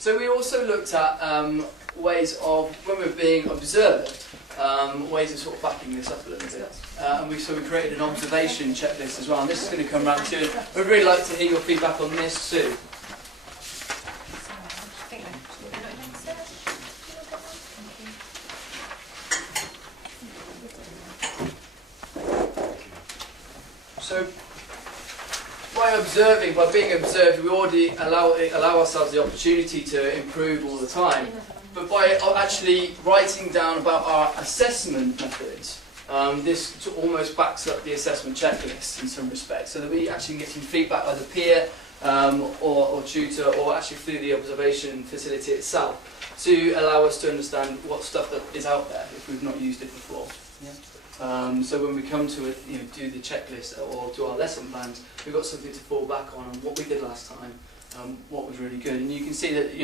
So we also looked at ways of, when we're being observed, ways of sort of backing this up a little bit. And we created an observation checklist as well, and this is going to come round too. We'd really like to hear your feedback on this too. So, by being observed, we already allow ourselves the opportunity to improve all the time. But by actually writing down about our assessment methods, this almost backs up the assessment checklist in some respects, so that we actually get some feedback either peer or tutor, or actually through the observation facility itself, to allow us to understand what stuff that is out there if we've not used it before. Yeah. So when we come to it, do the checklist or do our lesson plans, we've got something to fall back on what we did last time, what was really good, and you can see that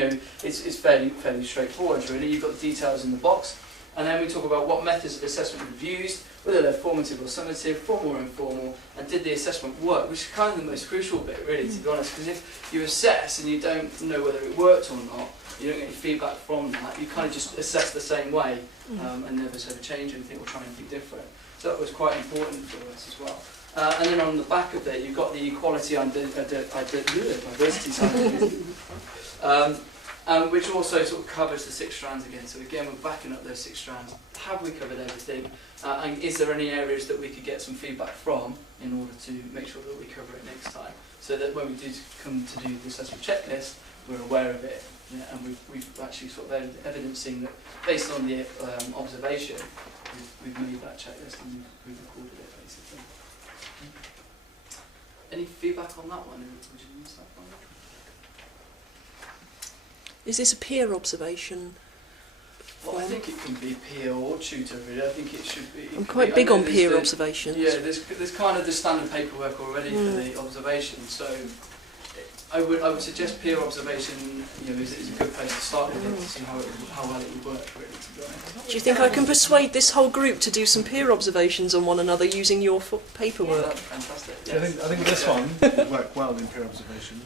it's fairly straightforward really. You've got the details in the box, and then we talk about what methods of assessment we've used, whether they're formative or summative, formal or informal, and did the assessment work, which is kind of the most crucial bit really, to be honest, because if you assess and you don't know whether it worked or not, you don't get any feedback from that, you kind of just assess the same way and never sort of change anything or try anything different. So that was quite important for us as well. And then on the back of there, you've got the equality and diversity side of it, which also sort of covers the 6 strands again. So again, we're backing up those 6 strands. Have we covered everything? And is there any areas that we could get some feedback from in order to make sure that we cover it next time? So that when we do come to do the assessment checklist, we're aware of it. Yeah, and we've actually sort of evidencing that based on the observation, we've made that checklist and we've recorded it basically. Any feedback on that one? Would you use that one? Is this a peer observation? Well, I think it can be peer or tutor really. I think it should be. I'm quite big on peer observations. Yeah, there's kind of the standard paperwork already for the observation, so I would suggest peer observation. Is a good place to start with it to see how well it would work really. To be honest. Do you think I can persuade this whole group to do some peer observations on one another using your paperwork? Yeah, fantastic. Yes. I think this one would work well in peer observation.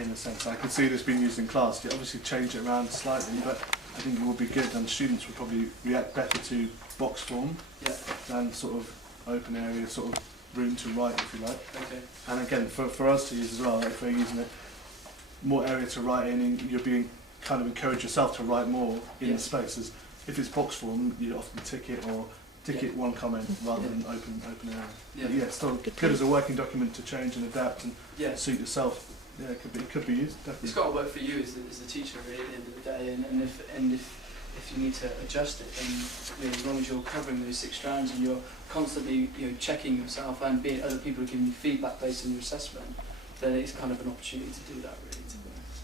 In a sense, I could see this being used in class. You obviously change it around slightly, but I think it would be good, and students would probably react better to box form than sort of open area, sort of room to write, if you like. Okay. And again, for us to use as well, if we're using it, more area to write in, and you're being kind of encourage yourself to write more in the spaces. If it's box form, you often tick it one comment rather than open area. Yeah, But still good as a working document to change and adapt and suit yourself. Yeah, it could be used, definitely. It's got to work for you as the teacher really at the end of the day, and if you need to adjust it, then as long as you're covering those 6 strands and you're constantly checking yourself and being other people are giving you feedback based on your assessment, then it's kind of an opportunity to do that really.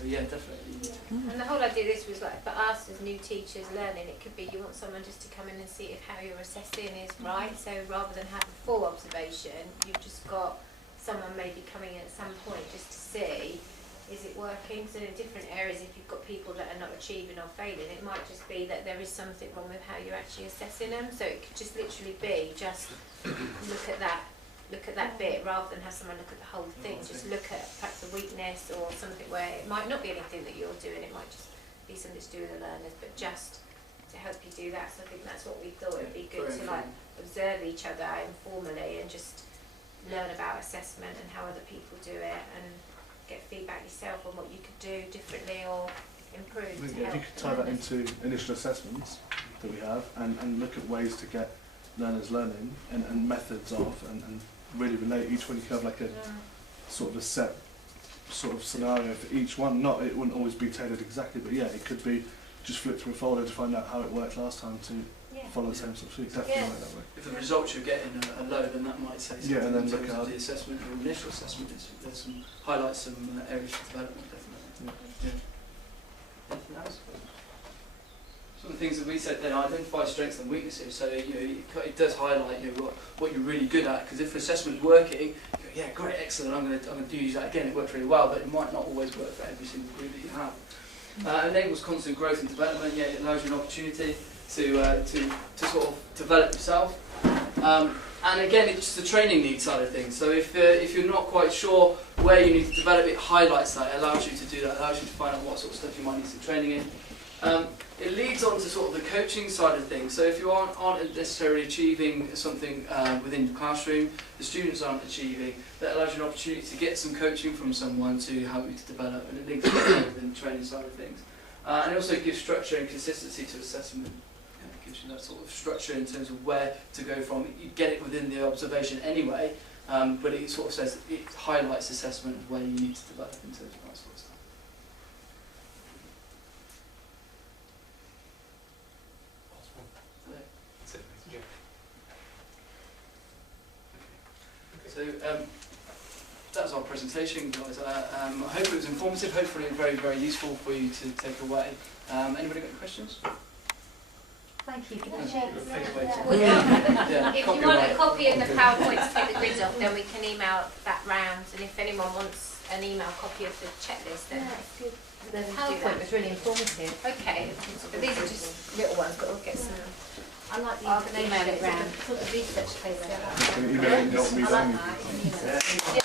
So yeah, definitely. Yeah. And the whole idea of this was like for us as new teachers learning, it could be you want someone just to come in and see if how you're assessing is right. So rather than having full observation, you've just got someone maybe coming in at some point just to see, is it working? So in different areas, if you've got people that are not achieving or failing, it might just be that there is something wrong with how you're actually assessing them. So it could just literally be just look at that bit rather than have someone look at the whole thing. Just look at perhaps a weakness or something where it might not be anything that you're doing, it might just be something to do with the learners, but just to help you do that. So I think that's what we thought it would be good to like observe each other informally and just learn about assessment and how other people do it and get feedback yourself on what you could do differently or improve. If you could tie that into initial assessments that we have and look at ways to get learners learning and methods of and really relate each one. You could have like a sort of a set sort of scenario for each one. It wouldn't always be tailored exactly, but yeah, it could be just flip through a folder to find out how it worked last time to follow the same sort of suit. Definitely like that way. If the results you're getting are low, then that might say something and then in look terms at of the assessment or initial assessment. There's some highlights some areas for development, definitely. Yeah. Anything else? Some of the things that we said then, identify strengths and weaknesses. So it does highlight what you're really good at. Because if assessment's working, yeah, great, excellent. I'm going to use that again. It worked really well, but it might not always work for every single group that you have. Enables constant growth and development. Yeah, it allows you an opportunity to sort of develop yourself. And again, it's just the training needs side of things. So if you're not quite sure where you need to develop, it highlights that, it allows you to do that, it allows you to find out what sort of stuff you might need some training in. It leads on to sort of the coaching side of things. So if you aren't necessarily achieving something within the classroom, the students aren't achieving, that allows you an opportunity to get some coaching from someone to help you to develop, and it links within the training side of things. And it also gives structure and consistency to assessment. It gives you that sort of structure in terms of where to go from. You get it within the observation anyway, but it sort of says, it highlights assessment of where you need to develop in terms of that sort of stuff. So that's our presentation, guys. I hope it was informative, hopefully very, very useful for you to take away. Anybody got any questions? Thank you for Yeah. that. Yeah, If you want a copy of the PowerPoint to take the grids off, then we can email that round. And if anyone wants an email copy of the checklist, then That's good. The do PowerPoint that. was really informative. Okay. But these are just little ones, but we'll get some. I like the I'll information. email it It's round. a sort of research paper. Can you email it, not me, I like don't you? that. Yeah.